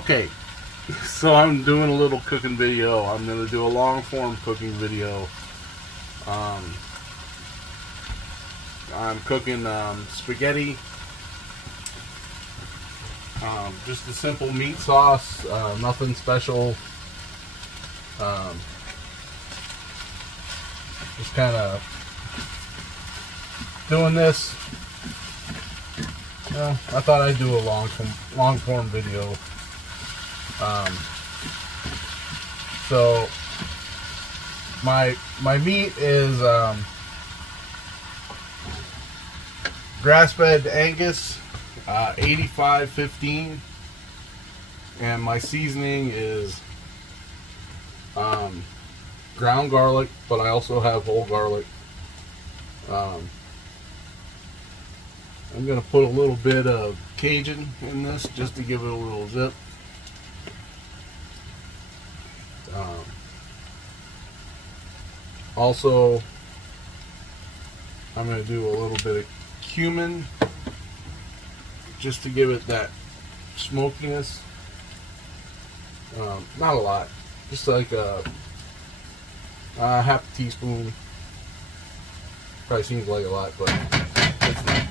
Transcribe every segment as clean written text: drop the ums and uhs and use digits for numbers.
Okay, so I'm doing a little cooking video. I'm going to do a long form cooking video. I'm cooking spaghetti. Just a simple meat sauce, nothing special. Just kind of doing this. I thought I'd do a long form video. So my meat is grass-fed Angus, 85-15, and my seasoning is ground garlic, but I also have whole garlic. I'm going to put a little bit of Cajun in this just to give it a little zip. Also, I'm going to do a little bit of cumin just to give it that smokiness. Not a lot, just like a half a teaspoon. Probably seems like a lot, but it's not.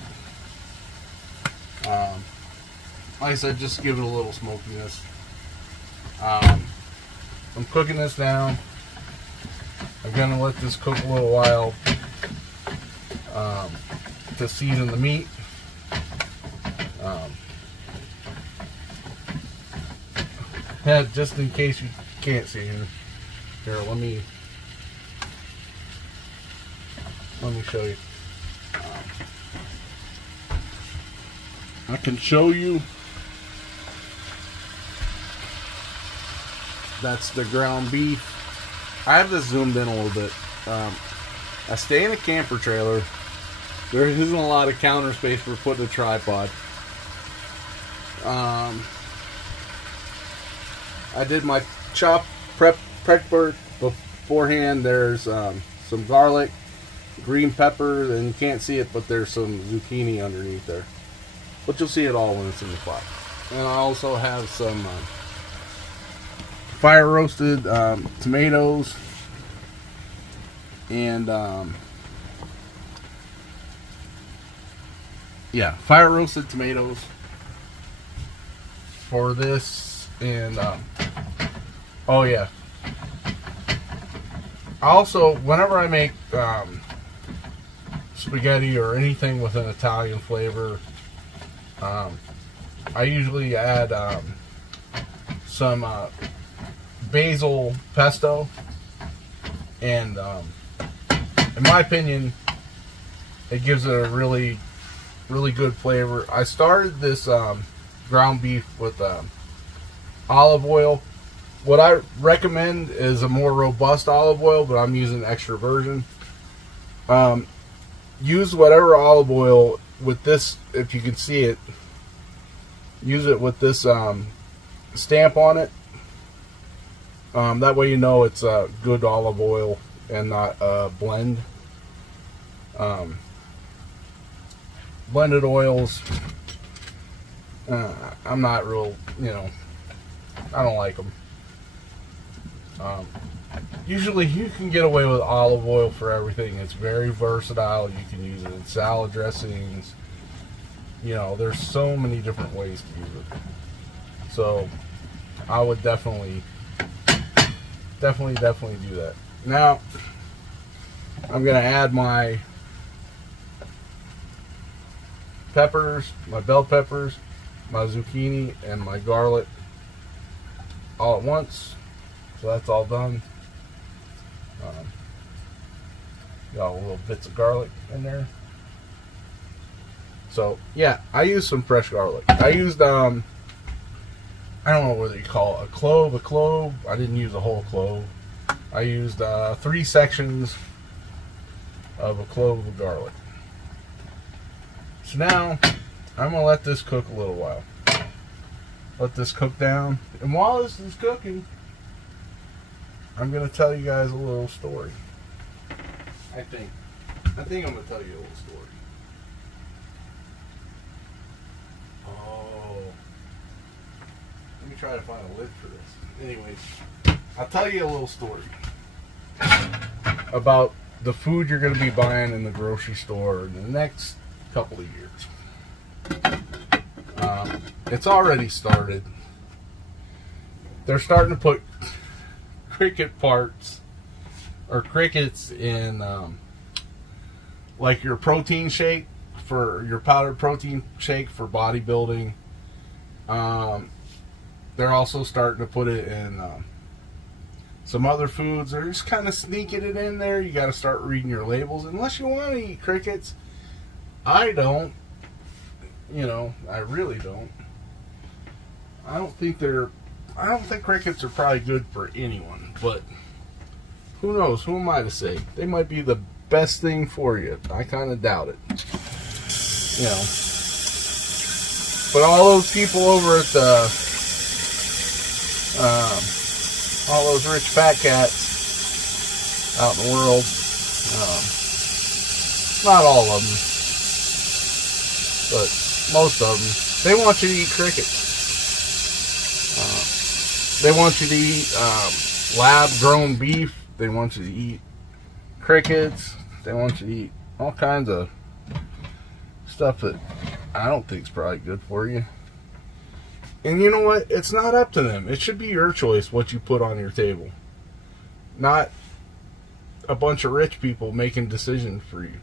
Like I said, just to give it a little smokiness. I'm cooking this down. I'm going to let this cook a little while to season the meat. Just in case you can't see here, let me show you. I can show you. That's the ground beef. I have this zoomed in a little bit. I stay in a camper trailer. There isn't a lot of counter space for putting a tripod. I did my chop prep beforehand. There's some garlic, green pepper, and you can't see it, but there's some zucchini underneath there. But you'll see it all when it's in the pot. And I also have some fire roasted tomatoes and fire roasted tomatoes for this. And oh yeah, also whenever I make spaghetti or anything with an Italian flavor, I usually add some basil pesto, and in my opinion, it gives it a really good flavor. I started this ground beef with olive oil. What I recommend is a more robust olive oil, but I'm using extra virgin. Use whatever olive oil with this, if you can see it. Use it with this stamp on it. That way you know it's good olive oil and not blend. Blended oils, I'm not real, I don't like them. Usually you can get away with olive oil for everything. It's very versatile. You can use it in salad dressings. There's so many different ways to use it. So I would definitely do that. Now I'm gonna add my peppers, my bell peppers, my zucchini, and my garlic all at once. So that's all done. Got little bits of garlic in there. So yeah, I used some fresh garlic. I used I don't know what you call it, a clove. I didn't use a whole clove. I used 3 sections of a clove of garlic. So now I'm gonna let this cook a little while. Let this cook down, and while this is cooking, I'm gonna tell you guys a little story. I think I'm gonna tell you a little story. try to find a lid for this. Anyways, I'll tell you a little story about the food you're going to be buying in the grocery store in the next couple of years. It's already started. They're starting to put cricket parts or crickets in like your protein shake, for your powdered protein shake for bodybuilding. They're also starting to put it in some other foods. They're just kind of sneaking it in there. You got to start reading your labels unless you want to eat crickets. I don't. You know, I really don't. I don't think crickets are probably good for anyone, but who knows? Who am I to say? They might be the best thing for you. I kind of doubt it. You know. But all those people over at the all those rich fat cats out in the world, not all of them, but most of them, they want you to eat crickets. They want you to eat lab-grown beef. They want you to eat crickets. They want you to eat all kinds of stuff that I don't think is probably good for you. And you know what? It's not up to them. It should be your choice what you put on your table. Not a bunch of rich people making decisions for you.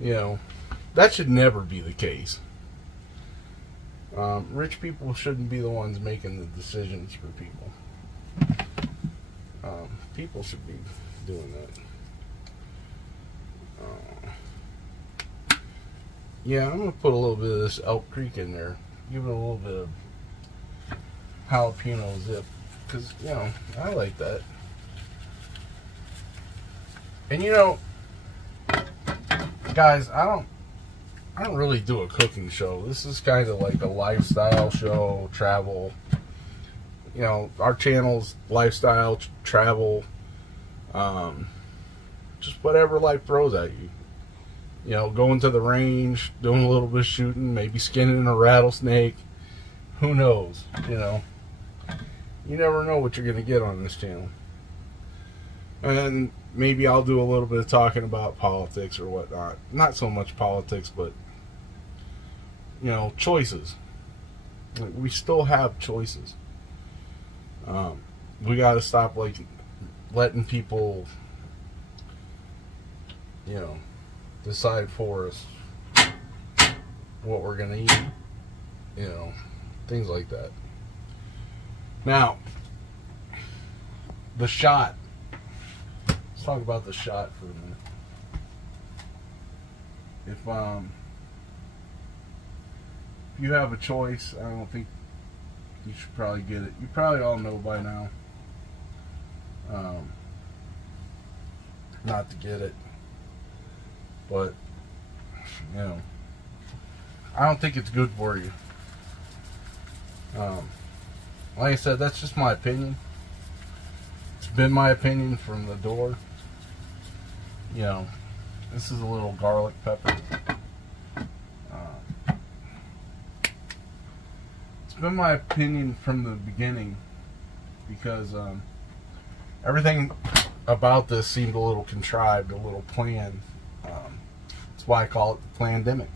You know, that should never be the case. Rich people shouldn't be the ones making the decisions for people. People should be doing that. Yeah, I'm going to put a little bit of this Elk Creek in there. Give it a little bit of jalapeno zip. Because, you know, I like that. And, you know, guys, I don't really do a cooking show. This is kind of like a lifestyle show, travel. You know, our channel's lifestyle, travel, just whatever life throws at you. You know, going to the range, doing a little bit of shooting, maybe skinning a rattlesnake. Who knows? You know, you never know what you're going to get on this channel. And maybe I'll do a little bit of talking about politics or whatnot. Not so much politics, but, you know, choices. We still have choices. We got to stop, like, letting people, you know, decide for us what we're going to eat. You know, things like that. Now, the shot. Let's talk about the shot for a minute. If you have a choice, I don't think you should probably get it. You probably all know by now not to get it, but you know, I don't think it's good for you. Like I said, that's just my opinion. It's been my opinion from the door. You know, this is a little garlic pepper. It's been my opinion from the beginning because everything about this seemed a little contrived, a little planned. That's why I call it the plandemic.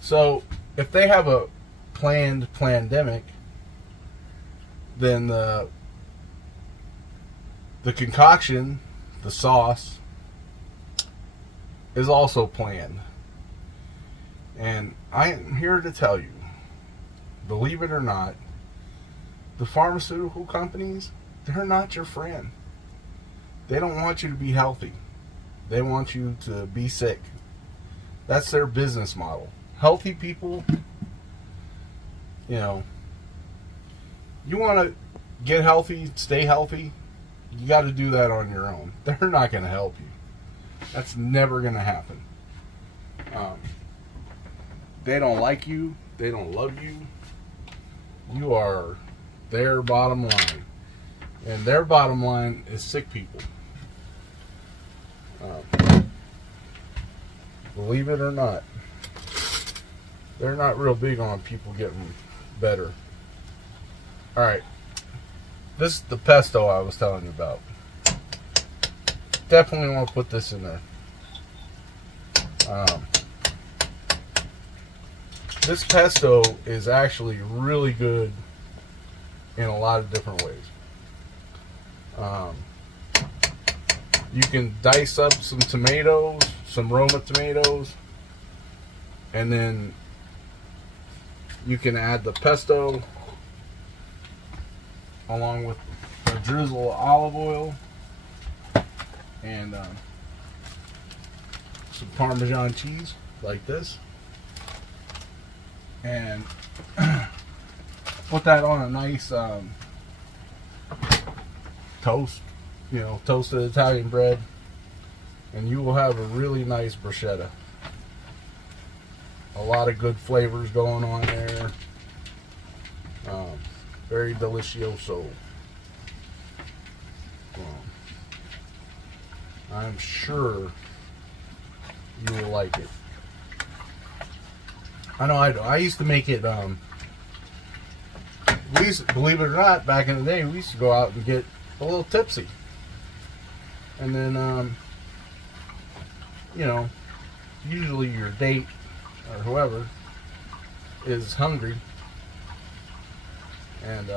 So, if they have a planned plandemic, then the concoction, the sauce, is also planned. And I am here to tell you, believe it or not, the pharmaceutical companies, they're not your friend. They don't want you to be healthy. They want you to be sick. That's their business model. Healthy people, you know, you want to get healthy, stay healthy, you got to do that on your own. They're not going to help you. That's never going to happen. They don't like you. They don't love you. You are their bottom line. And their bottom line is sick people. Believe it or not, they're not real big on people getting better. Alright. This is the pesto I was telling you about. Definitely want to put this in there. This pesto is actually really good in a lot of different ways. You can dice up some tomatoes, some Roma tomatoes, and then you can add the pesto along with a drizzle of olive oil and some Parmesan cheese like this, and put that on a nice toast, you know, toasted Italian bread, and you will have a really nice bruschetta. A lot of good flavors going on there. Very delicioso. I'm sure you will like it. I know I do. I used to make it, believe it or not, back in the day, we used to go out and get a little tipsy. And then, you know, usually your date or whoever is hungry, and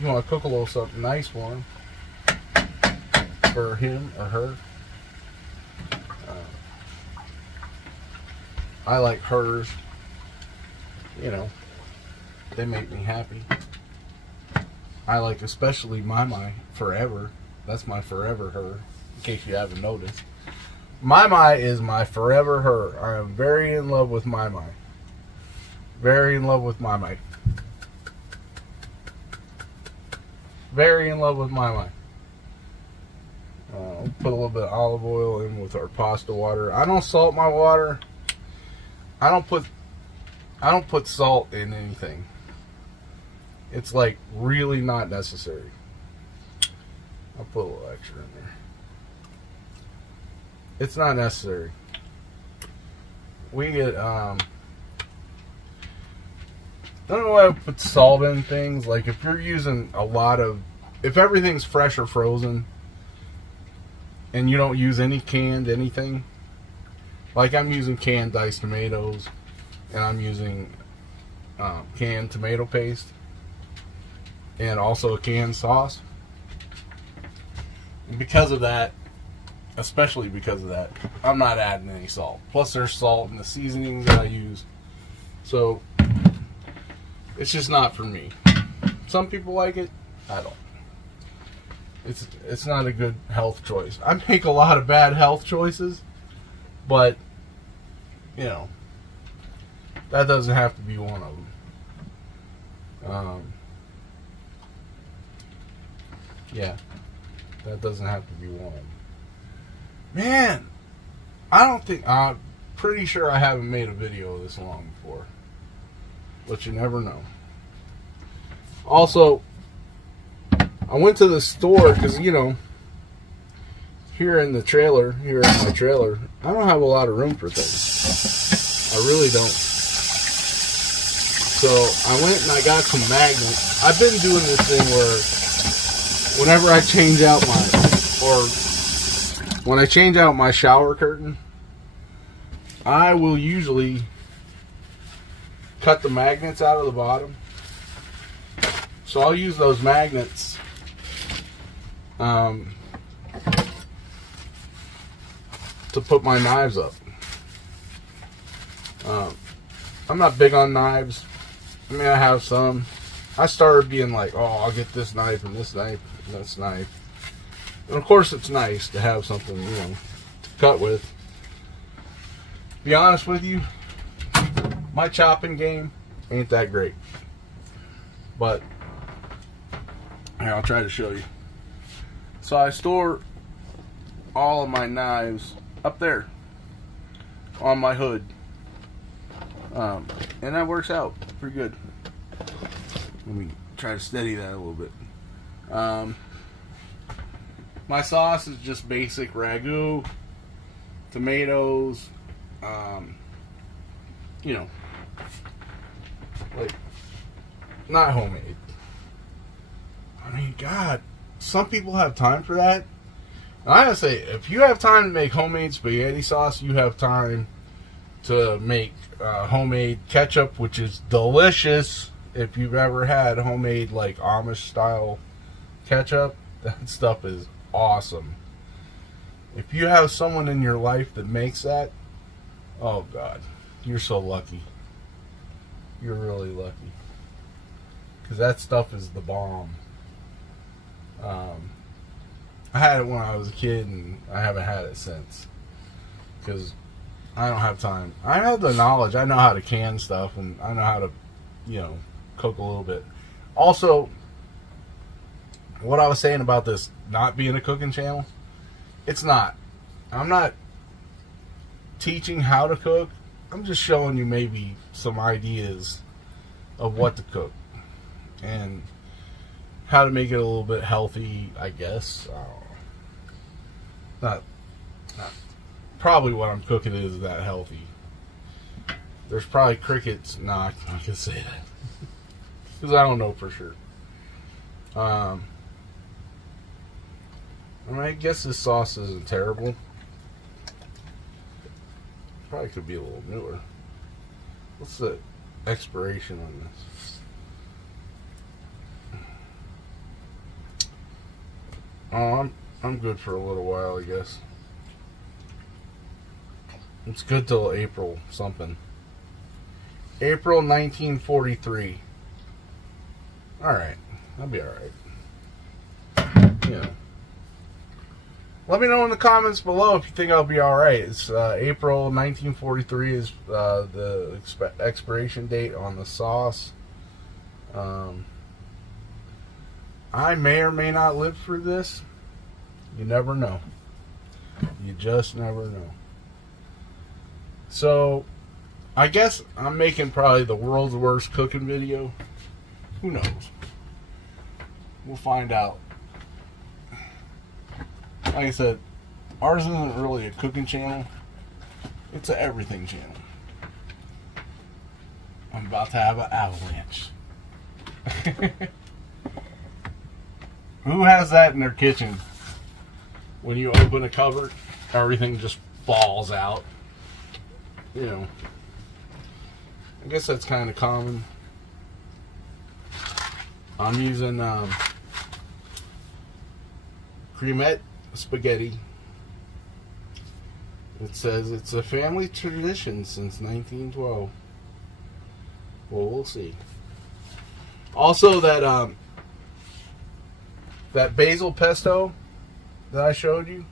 you want to cook a little something nice for him, for him or her. I like hers. You know, they make me happy. I like especially my forever. That's my forever her, in case you haven't noticed. My is my forever her. I am very in love with my. Very in love with my. Very in love with my. Put a little bit of olive oil in with our pasta water. I don't salt my water. I don't put salt in anything. It's like really not necessary. I'll put a little extra in there. It's not necessary. We get I don't know why I put salt in things. Like if you're using a lot of, if everything's fresh or frozen and you don't use any canned anything, like I'm using canned diced tomatoes, and I'm using canned tomato paste, and also a canned sauce. And because of that, especially because of that, I'm not adding any salt. Plus there's salt in the seasonings that I use. So it's just not for me. Some people like it, I don't. It's not a good health choice. I make a lot of bad health choices, but you know, that doesn't have to be one of them. Yeah, that doesn't have to be one of them. Man, I'm pretty sure I haven't made a video this long before, but you never know. Also, I went to the store because, you know, here in my trailer, I don't have a lot of room for things. I really don't. So I went and I got some magnets. I've been doing this thing where whenever I change out when I change out my shower curtain, I will usually cut the magnets out of the bottom. So I'll use those magnets to put my knives up. I'm not big on knives. I mean, I have some. I started being like, oh, I'll get this knife and this knife and this knife. And of course it's nice to have something, you know, to cut with. To be honest with you, my chopping game ain't that great. But here, I'll try to show you. So I store all of my knives up there on my hood. And that works out pretty good. Let me try to steady that a little bit. My sauce is just basic ragu, tomatoes, you know, like, not homemade. I mean, God, some people have time for that. And I gotta say, if you have time to make homemade spaghetti sauce, you have time to make homemade ketchup, which is delicious. If you've ever had homemade, like, Amish style ketchup, that stuff is awesome. If you have someone in your life that makes that, oh God, you're so lucky. You're really lucky. Because that stuff is the bomb. I had it when I was a kid, and I haven't had it since. Because I don't have time. I have the knowledge. I know how to can stuff, and I know how to, you know, cook a little bit. Also, what I was saying about this not being a cooking channel, it's not. I'm not teaching how to cook. I'm just showing you maybe some ideas of what to cook and how to make it a little bit healthy, I guess. Not probably what I'm cooking is that healthy. There's probably crickets. No, I'm not gonna say that because I don't know for sure. I mean, I guess this sauce isn't terrible. Probably could be a little newer. What's the expiration on this? Oh, I'm good for a little while, I guess. It's good till April something. April 1943. Alright. That'll be alright. Yeah. Let me know in the comments below if you think I'll be alright. It's April 1943 is the expiration date on the sauce. I may or may not live through this. You never know. You just never know. So, I guess I'm making probably the world's worst cooking video. Who knows? We'll find out. Like I said, ours isn't really a cooking channel. It's an everything channel. I'm about to have an avalanche. Who has that in their kitchen? When you open a cupboard, everything just falls out. You know. I guess that's kind of common. I'm using cremette spaghetti. It says it's a family tradition since 1912. Well, we'll see. Also, that basil pesto that I showed you,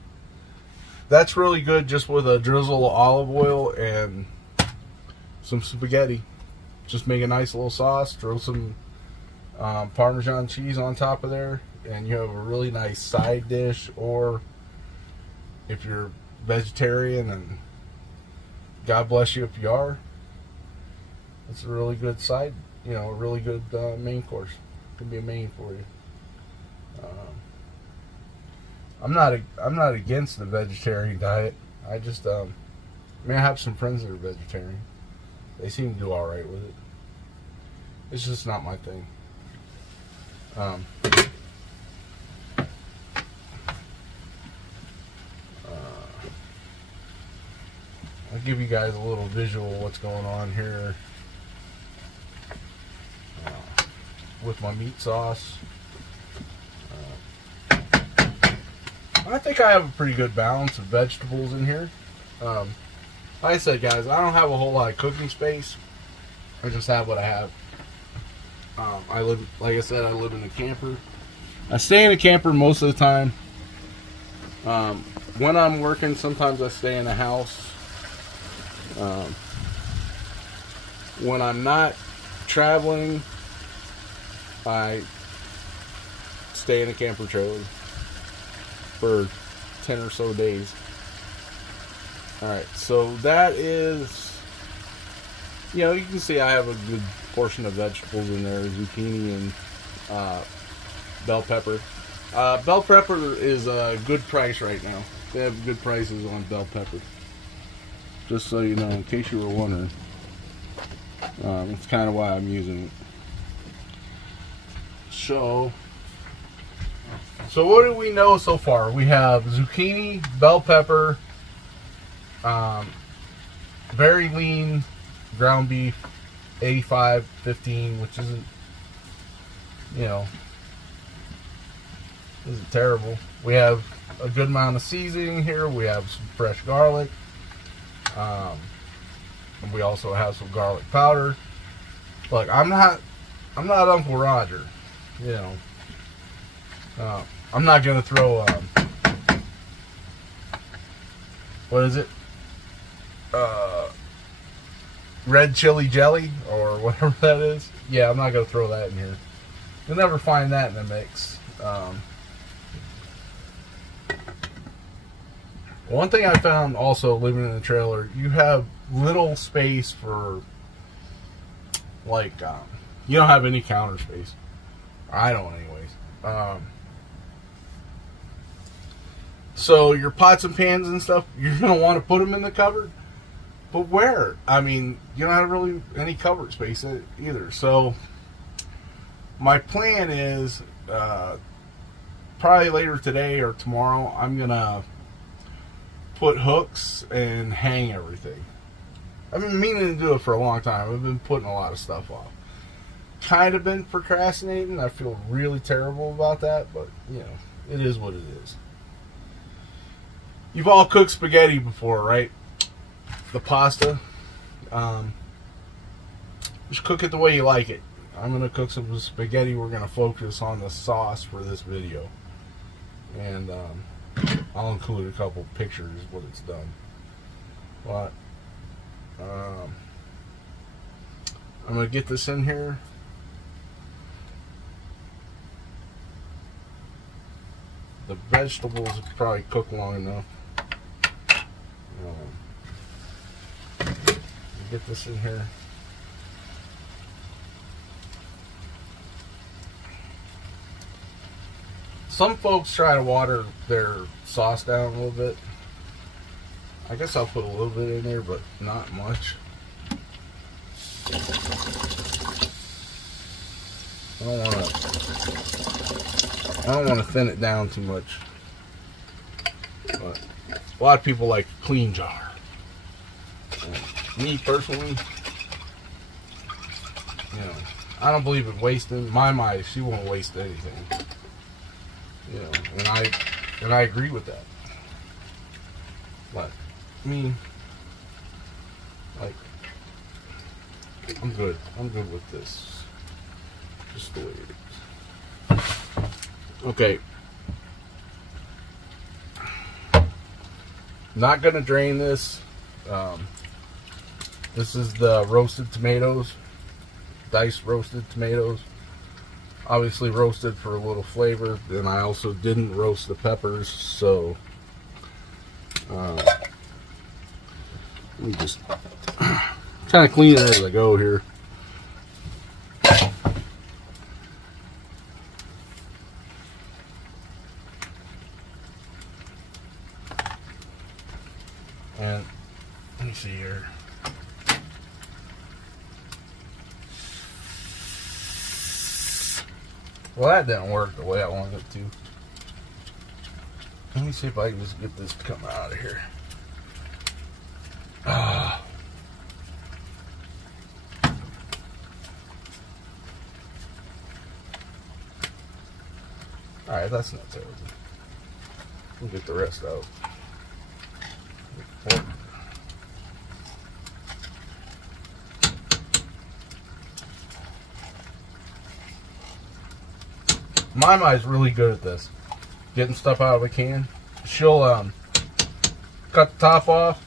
that's really good just with a drizzle of olive oil and some spaghetti. Just make a nice little sauce, throw some Parmesan cheese on top of there, and you have a really nice side dish. Or if you're vegetarian, and God bless you if you are, it's a really good side, you know, a really good main course. Could be a main for you. I'm not against the vegetarian diet. I just I mean, I have some friends that are vegetarian. They seem to do all right with it. It's just not my thing. I'll give you guys a little visual of what's going on here with my meat sauce. I think I have a pretty good balance of vegetables in here. Like I said, guys, I don't have a whole lot of cooking space. I just have what I have. I live, like I said, I live in a camper. I stay in a camper most of the time. When I'm working, sometimes I stay in a house. When I'm not traveling, I stay in a camper trailer for 10 or so days. Alright, so that is, you know, you can see I have a good portion of vegetables in there, zucchini and bell pepper. Bell pepper is a good price right now. They have good prices on bell pepper. Just so you know, in case you were wondering. That's kind of why I'm using it. So, So what do we know so far? We have zucchini, bell pepper, very lean ground beef, 85-15, which isn't, you know, isn't terrible. We have a good amount of seasoning here. We have some fresh garlic. And we also have some garlic powder. Look, I'm not Uncle Roger, you know. I'm not gonna throw what is it? Red chili jelly or whatever that is. Yeah, I'm not gonna throw that in here. You'll never find that in the mix. One thing I found also living in the trailer, you have little space for, like, you don't have any counter space. I don't anyways. So your pots and pans and stuff, you're going to want to put them in the cupboard. But where? I mean, you don't have really any cupboard space either. So my plan is probably later today or tomorrow, I'm going to put hooks and hang everything. I've been meaning to do it for a long time. I've been putting a lot of stuff off. Kind of been procrastinating. I feel really terrible about that, but you know, it is what it is. You've all cooked spaghetti before, right? The pasta. Just cook it the way you like it. I'm going to cook some spaghetti. We're going to focus on the sauce for this video. And I'll include a couple pictures of what it's done. But I'm going to get this in here. The vegetables probably cook long enough. Get this in here. Some folks try to water their sauce down a little bit. I guess I'll put a little bit in there, but not much. I don't want to thin it down too much. But a lot of people like a clean jar. Me personally, you know, I don't believe in wasting. My she won't waste anything. You know, and I agree with that. But I mean, like, I'm good with this, just the way it is. Okay. Not gonna drain this. This is the roasted tomatoes, diced roasted tomatoes. Obviously roasted for a little flavor. And I also didn't roast the peppers, so let me just kind of clean it as I go here. And let me see here. Well, that didn't work the way I wanted it to. Let me see if I can just get this to come out of here. Alright, that's not terrible. We'll get the rest out. Mama's really good at this, getting stuff out of a can. She'll cut the top off.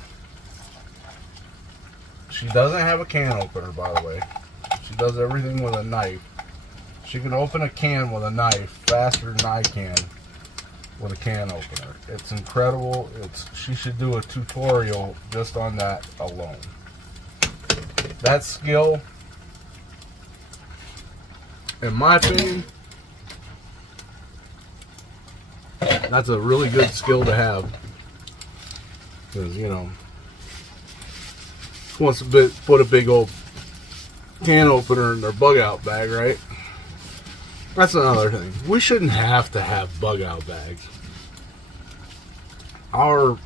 She doesn't have a can opener, by the way. She does everything with a knife. She can open a can with a knife faster than I can with a can opener. It's incredible. She should do a tutorial just on that alone. That skill, in my opinion, that's a really good skill to have. Because, you know, wants to put a big old can opener in their bug out bag, right? That's another thing. We shouldn't have to have bug out bags. Our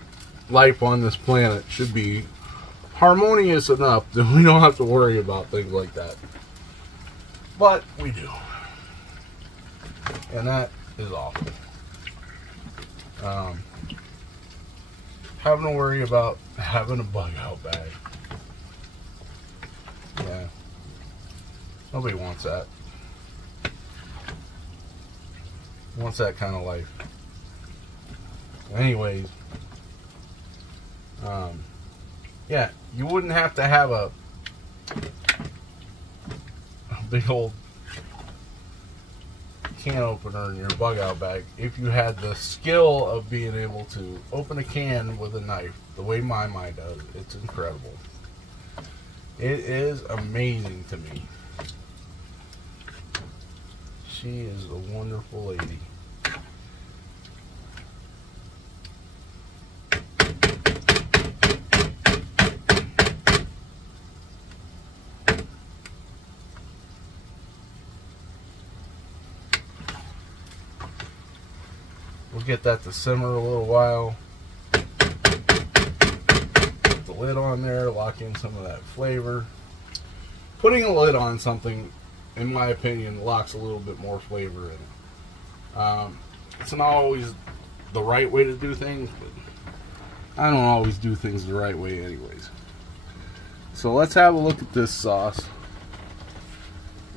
life on this planet should be harmonious enough that we don't have to worry about things like that. But we do. And that is awful. Having to worry about having a bug out bag. Yeah. Nobody wants that. Wants that kind of life. Anyways, yeah, you wouldn't have to have a big old can opener in your bug out bag if you had the skill of being able to open a can with a knife the way my does. It's incredible. It is amazing to me. She is a wonderful lady. We'll get that to simmer a little while. Put the lid on there, lock in some of that flavor. Putting a lid on something, in my opinion, locks a little bit more flavor in it. It's not always the right way to do things, but I don't always do things the right way anyways. So let's have a look at this sauce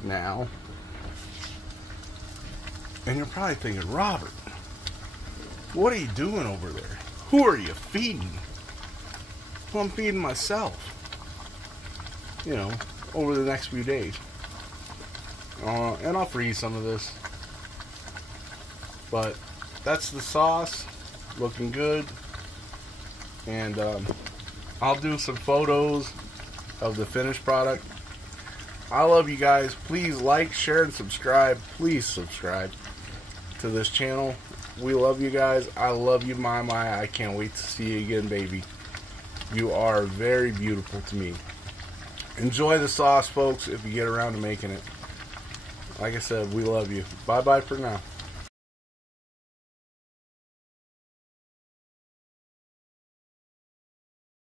now. And you're probably thinking, Robert, what are you doing over there? Who are you feeding? Well, I'm feeding myself. You know, over the next few days. And I'll freeze some of this. But that's the sauce. Looking good. And I'll do some photos of the finished product. I love you guys. Please like, share, and subscribe. Please subscribe to this channel. We love you guys. I love you, my. I can't wait to see you again, baby. You are very beautiful to me. Enjoy the sauce, folks, if you get around to making it. Like I said, we love you. Bye-bye for now.